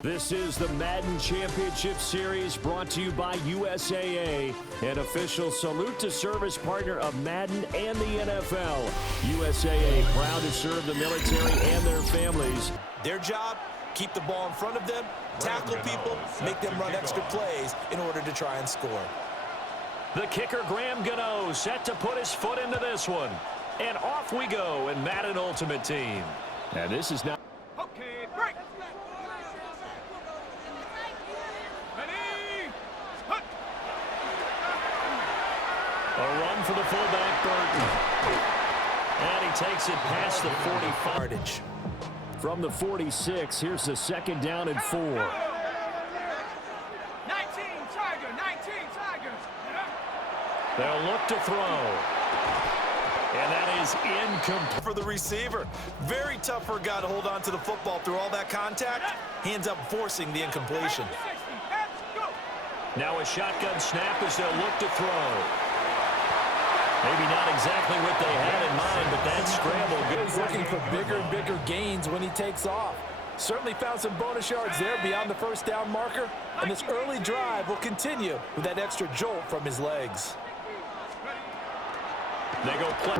This is the Madden Championship Series brought to you by USAA, an official salute to service partner of Madden and the NFL. USAA, proud to serve the military and their families. Their job, keep the ball in front of them, tackle people, make them run extra plays in order to try and score. The kicker, Graham Gano, set to put his foot into this one. And off we go in Madden Ultimate Team. And this is now... Okay, break. A run for the fullback, Burton. And he takes it past the 45. From the 46, here's the second down and 4. 19 Tiger, 19 Tiger. They'll look to throw. And that is incomplete. For the receiver, very tough for a guy to hold on to the football through all that contact. Hands up, forcing the incompletion. Now a shotgun snap as they'll look to throw. Maybe not exactly what they had in mind, but that scramble good. He's looking for bigger and bigger gains when he takes off. Certainly found some bonus yards there beyond the first down marker, and this early drive will continue with that extra jolt from his legs. They go play.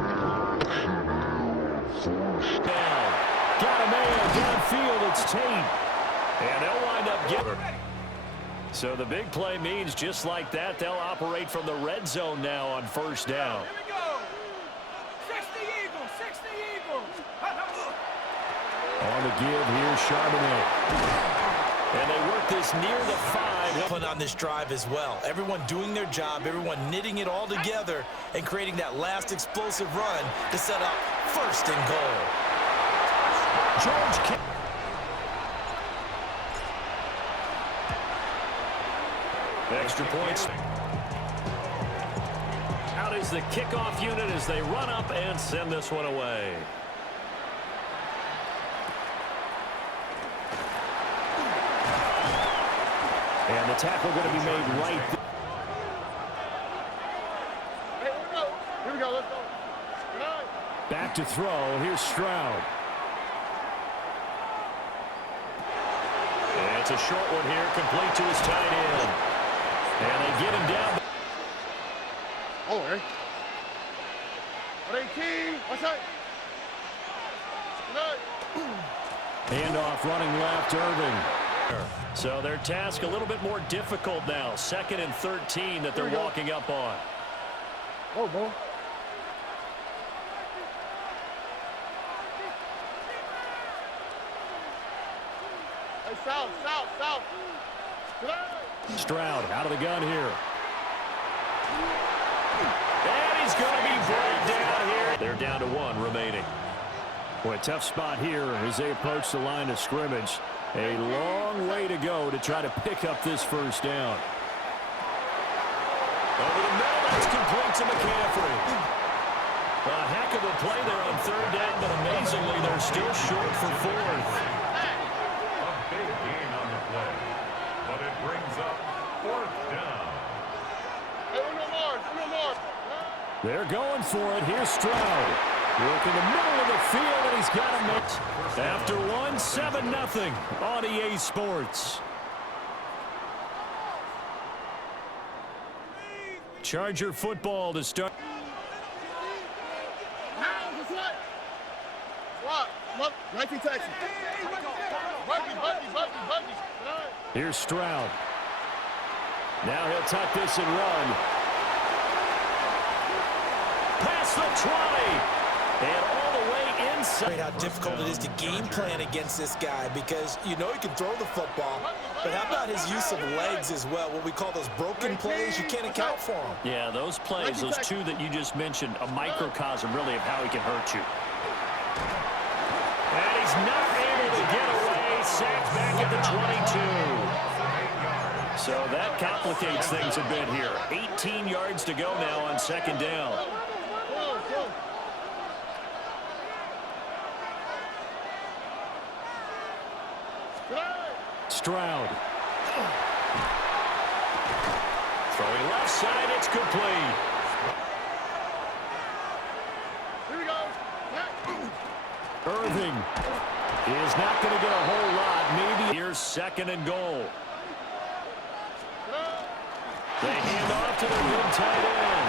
Down. Got a man downfield. It's Tate. And they'll wind up getting. So the big play means just like that, they'll operate from the red zone now on first down. Here we go. 60 Eagles, 60 Eagles. On the give here, Charbonnet. And they work this near the 5. On this drive as well. Everyone doing their job, everyone knitting it all together and creating that last explosive run to set up first and goal. George King. Extra points. Out is the kickoff unit as they run up and send this one away. And the tackle going to be made right there. Hey, here we go, let's go. Back to throw. Here's Stroud. And it's a short one here, complete to his tight end. And they get him down. Oh, hey. 18, what's that? Handoff running left, Irving. So their task a little bit more difficult now. 2nd and 13 that they're walking up on. Oh, boy. Hey, south. Stroud out of the gun here. And he's going to be brought down here. They're down to 1 remaining. Boy, tough spot here as they approach the line of scrimmage. A long way to go to try to pick up this first down. Over the middle, that's complete to McCaffrey. A heck of a play there on 3rd down, but amazingly, they're still short for 4th. A big gain on the play, but it brings up 4th down. Hey, no more. They're going for it. Here's Stroud. Work in the middle of the field, and he's got him. After 1, 7-0 on EA Sports. Charger football to start. Look, 19 Texas. Buggy. Here's Stroud. Now he'll tuck this and run. Past the 20. And all the way inside. How difficult it is to game plan against this guy because you know he can throw the football, but how about his use of legs as well? What we call those broken plays, you can't account for them. Yeah, those plays, those 2 that you just mentioned, a microcosm really of how he can hurt you. And he's not able to get away. Sacked back at the 22. So that complicates things a bit here. 18 yards to go now on 2nd down. Stroud. Throwing left side, it's complete. Irving is not going to get a whole lot. Maybe here's 2nd and goal. They hand off to their good tight end.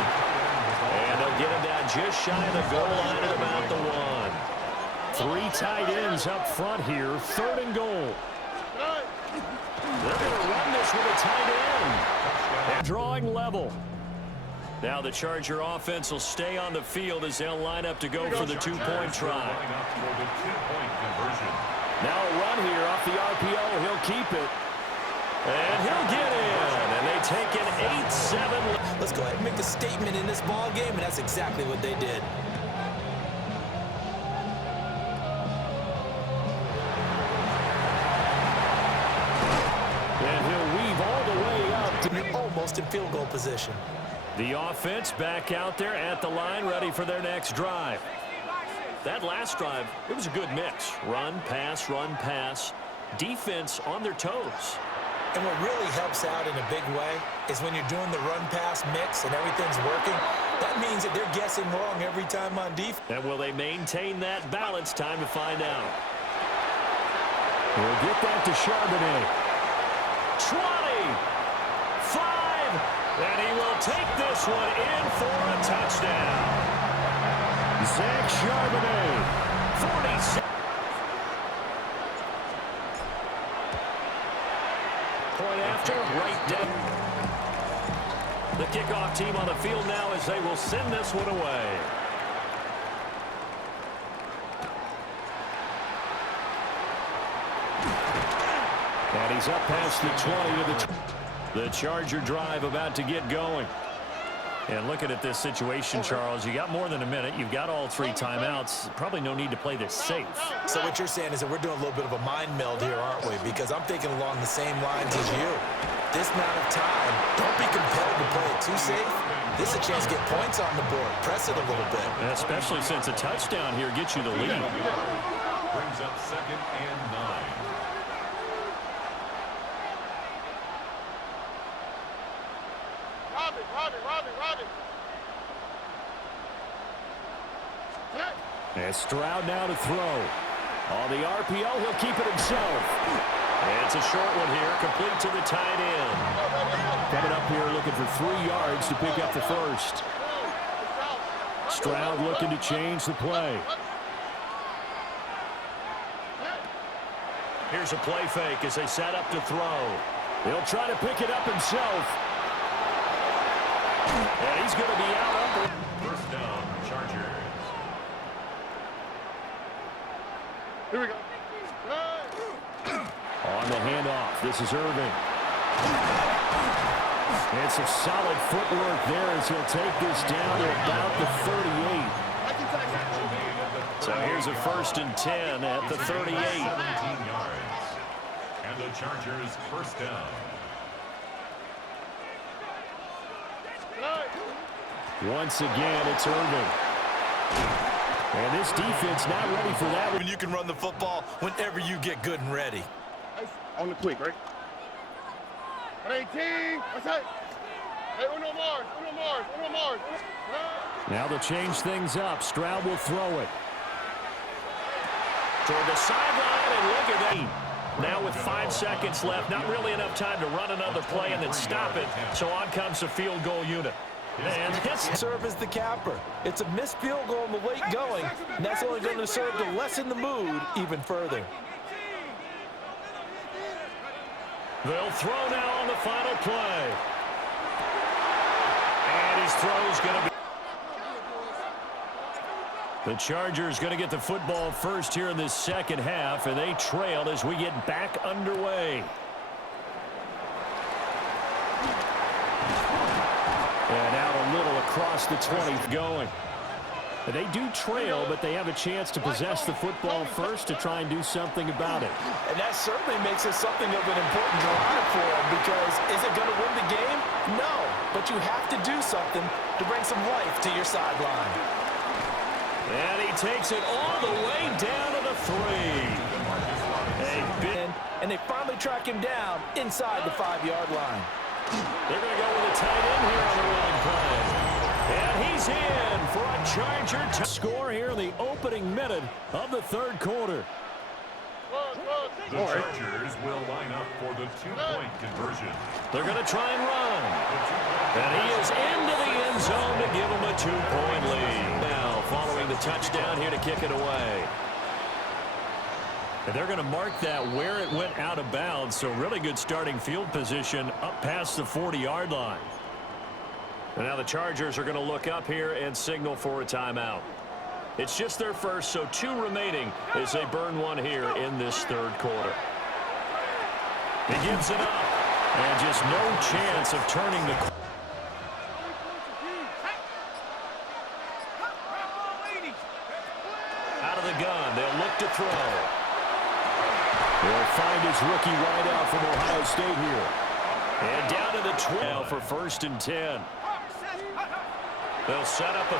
And they'll get it down just shy of the goal line at about the 1. 3 tight ends up front here. 3rd and goal. They're going to run this with a tight end. And drawing level. Now the Charger offense will stay on the field as they'll line up to go for the 2-point try. Now a run here off the RPO. He'll keep it. And he'll get in. And they take an 8-7. Let's go ahead and make a statement in this ball game, and that's exactly what they did. And he'll weave all the way up. You're almost in field goal position. The offense back out there at the line, ready for their next drive. That last drive, it was a good mix. Run, pass, defense on their toes. And what really helps out in a big way is when you're doing the run-pass mix and everything's working, that means that they're guessing wrong every time on defense. And will they maintain that balance? Time to find out. We'll get that to Charbonnet. 20, 5, and he will take this one in for a touchdown. Zach Charbonnet, 46. Point after, right down. The kickoff team on the field now as they will send this one away. And he's up past the 20 to the Charger drive about to get going. And looking at this situation, Charles, you got more than a minute. You've got all 3 timeouts. Probably no need to play this safe. So what you're saying is that we're doing a little bit of a mind meld here, aren't we? Because I'm thinking along the same lines as you. This amount of time, don't be compelled to play it too safe. This is a chance to get points on the board. Press it a little bit. And especially since a touchdown here gets you the lead. Brings up 2nd and 9. Robbie. And Stroud now to throw. On the RPO, he'll keep it himself. And it's a short one here, complete to the tight end. Coming up here looking for 3 yards to pick up the first. Stroud looking to change the play. Here's a play fake as they set up to throw. He'll try to pick it up himself. And he's going to be out under. First down, Chargers. Here we go. On the handoff, this is Irving. And some solid footwork there as he'll take this down to about the 38. So here's a 1st and 10 at the 38. 17 yards. And the Chargers first down. Once again, it's Irving. And this defense not ready for that. When you can run the football whenever you get good and ready. On the quick, right? 18. What's that? Hey, uno Mars. Now they'll change things up. Stroud will throw it. Toward the sideline, and look at that. Now with 5 seconds left, not really enough time to run another play and then stop it. So on comes the field goal unit. And this Serve as the capper. It's a missed field goal in the late going, and that's only going to serve to lessen the mood even further. They'll throw now on the final play. And his throw's going to be... The Chargers going to get the football first here in this second half, and they trail as we get back underway. And out a little across the 20 going. They do trail, but they have a chance to possess the football first to try and do something about it. And that certainly makes it something of an important drive for them, because is it going to win the game? No, but you have to do something to bring some life to your sideline. And he takes it all the way down to the 3. And they finally track him down inside the 5-yard line. They're going to go with a tight end here on the running play. And he's in for a Charger score here in the opening minute of the third quarter. The Chargers will line up for the two-point conversion. They're going to try and run. And he is into the end zone to give him a two-point lead. Now, following the touchdown here to kick it away. And they're going to mark that where it went out of bounds. So really good starting field position up past the 40-yard line. And now the Chargers are going to look up here and signal for a timeout. It's just their first, so 2 remaining as they burn one here in this third quarter. He gives it up. And just no chance of turning the... Out of the gun, they'll look to throw. They'll find his rookie wideout from Ohio State here. And down to the 12 for 1st and 10. They'll set up a...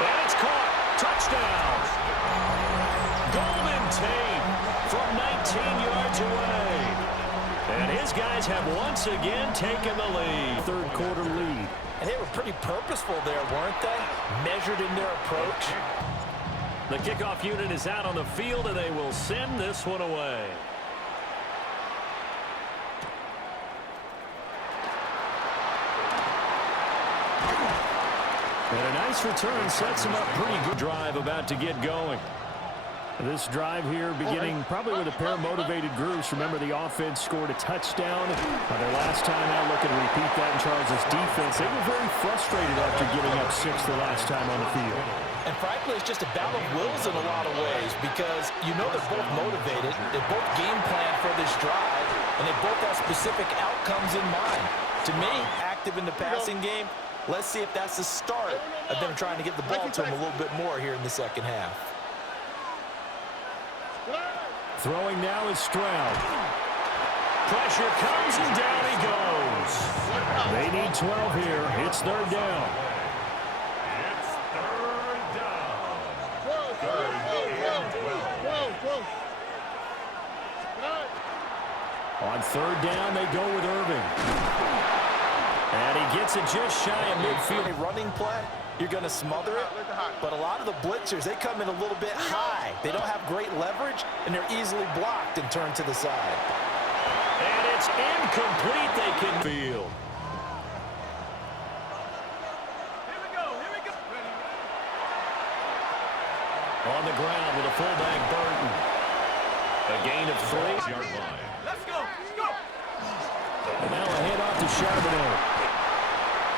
And it's caught. Touchdown. Golden Tate from 19 yards away. And his guys have once again taken the lead. Third quarter lead. And they were pretty purposeful there, weren't they? Measured in their approach. The kickoff unit is out on the field, and they will send this one away. And a nice return sets him up pretty good. Drive about to get going. This drive here beginning probably with a pair of motivated groups. Remember, the offense scored a touchdown. Their last time out, looking to repeat that in Charles' defense. They were very frustrated after giving up 6 the last time on the field. And frankly, it's just a battle of wills in a lot of ways because you know they're both motivated. They both game plan for this drive, and they both have specific outcomes in mind. To me, active in the passing game, let's see if that's the start of them trying to get the ball to him a little bit more here in the second half. Throwing now is Stroud. Pressure comes and down he goes. They need 12 here. It's third down. It's third down. Third and 12. On third down, they go with Irving. And he gets it just shy of midfield. A running play, you're going to smother it. But a lot of the blitzers, they come in a little bit high. They don't have great leverage, and they're easily blocked and turned to the side. And it's incomplete. They can field. Here we go. On the ground with a fullback Burton. A gain of 3. Yard line. Let's go. And now a head off to Charbonnet.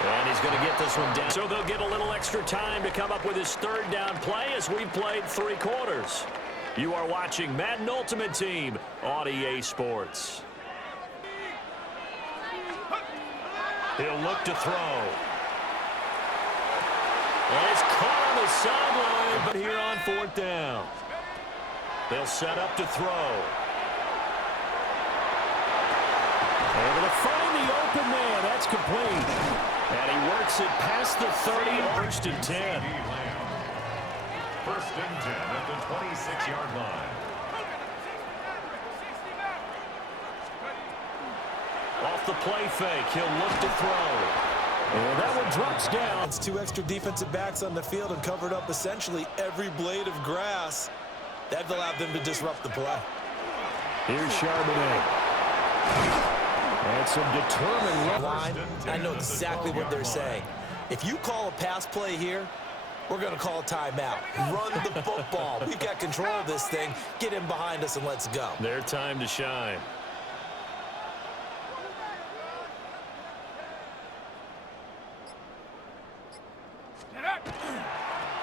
And he's going to get this one down. So they'll get a little extra time to come up with his third down play as we've played 3 quarters. You are watching Madden Ultimate Team on EA Sports. He'll look to throw. And it's caught on the sideline, but here on 4th down. They'll set up to throw. Able to find the open man. That's complete. And he works it past the 30, 1st and 10. 1st and 10 at the 26-yard line. Off the play fake, he'll look to throw. And that one drops down. It's 2 extra defensive backs on the field and covered up essentially every blade of grass. That allowed them to disrupt the play. Here's Charbonnet. And some determined Line, I know exactly what they're saying. If you call a pass play here, we're going to call a timeout. Run the football. We've got control of this thing. Get in behind us and let's go. Their time to shine.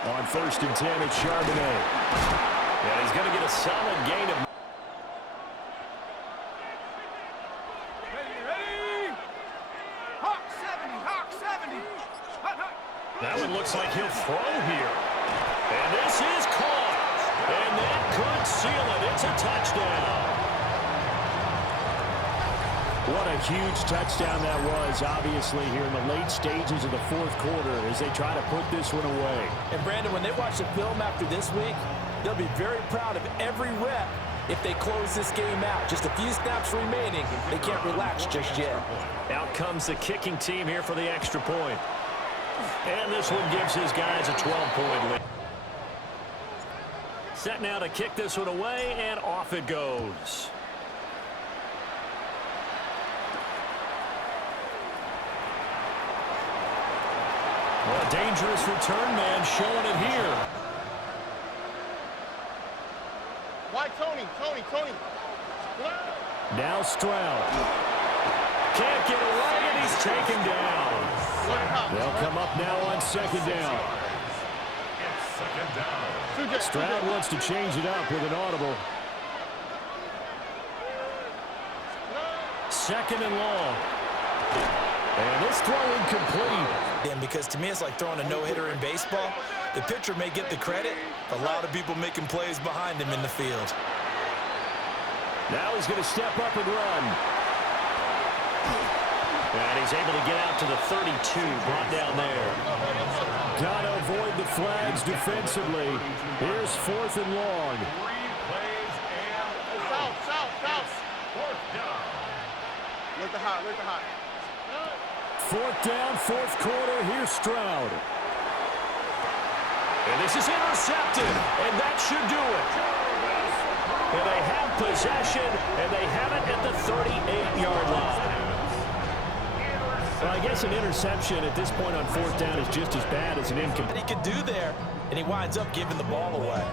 On 1st and 10, it's Charbonnet. Yeah, he's going to get a solid gain of... Ready. Hawk 70. That one looks like he'll throw here. And this is caught. And that could seal it. It's a touchdown. What a huge touchdown that was, obviously, here in the late stages of the 4th quarter as they try to put this one away. And, Brandon, when they watch the film after this week, they'll be very proud of every rep if they close this game out. Just a few snaps remaining. They can't relax just yet. Out comes the kicking team here for the extra point. And this one gives his guys a 12-point lead. Set now to kick this one away, and off it goes. Well, a dangerous return man showing it here. Why Tony? Now Stroud. Can't get away, and he's taken down. They'll come up now on second down. It's second down. Stroud wants to change it up with an audible. Second and long. And this throw incomplete. And because to me it's like throwing a no-hitter in baseball. The pitcher may get the credit. A lot of people making plays behind him in the field. Now he's going to step up and run. And he's able to get out to the 32, brought down there. Got to avoid the flags defensively. Here's fourth and long. 3 plays and South. fourth down. Look the hot. Fourth down, fourth quarter. Here's Stroud. And this is intercepted, and that should do it. And they have possession, and they have it at the 38-yard line. Well, I guess an interception at this point on fourth down is just as bad as an incomplete. What he could do there, and he winds up giving the ball away.